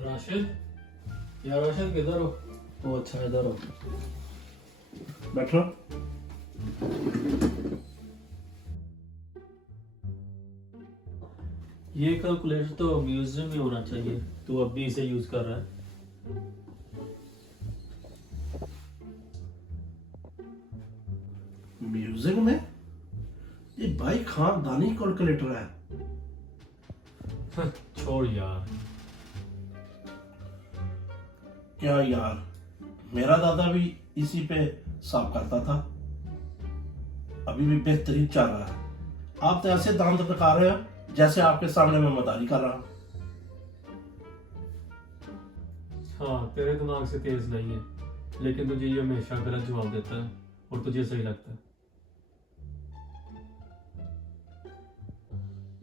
राशिद, यार राशिद किधर हो? ओ अच्छा इधर हो। बैठो। ये कैलकुलेटर तो म्यूजियम में होना चाहिए, तू अब भी इसे यूज कर रहा है। म्यूजिक में ये भाई खानदानी कैलकुलेटर है। छोड़ यार। क्या यार, मेरा दादा भी इसी पे हिसाब करता था, अभी भी बेहतरीन चल रहा है। आप तो ऐसे दाम लगा रहे हो जैसे आपके सामने मैं मदारी कर रहा हूं। हाँ, तेरे दिमाग से तेज नहीं है, लेकिन तुझे ये हमेशा गलत जवाब देता है और तुझे सही लगता है।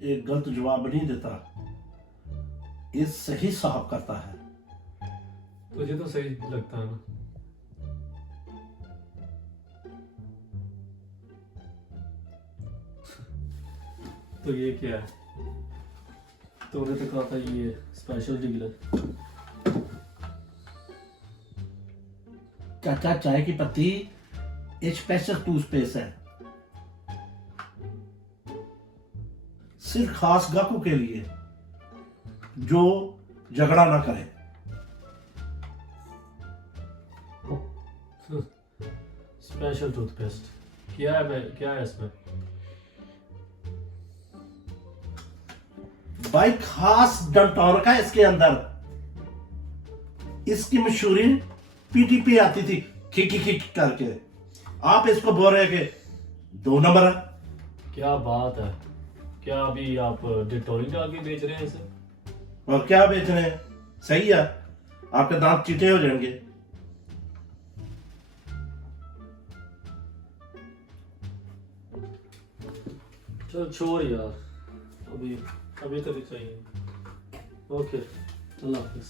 एक गलत जवाब नहीं देता, ये सही साहब करता है। तुझे तो सही लगता है ना। तो ये क्या है? तूने तो कहा था ये स्पेशल डील है। चाचा चाय की पत्ती ये स्पेशल टूथपेस्ट है, सिर्फ खास ग्राहकों के लिए जो झगड़ा ना करे। स्पेशल टूथपेस्ट क्या है? क्या है इसमें? भाई खास डंटोर का इसके अंदर। इसकी मशहूरी पीटी पे आती थी खिकी खिकी करके। आप इसको बोल रहे हैं कि 2 नंबर है। क्या बात है, क्या अभी आप डिटोलिंग डाल के बेच रहे हैं इसे? और क्या बेच रहे हैं? सही है, आपके दांत चिटे हो जाएंगे। चल छोड़ यार, अभी अभी तो नहीं चाहिए। ओके, अल्लाह हाफिज।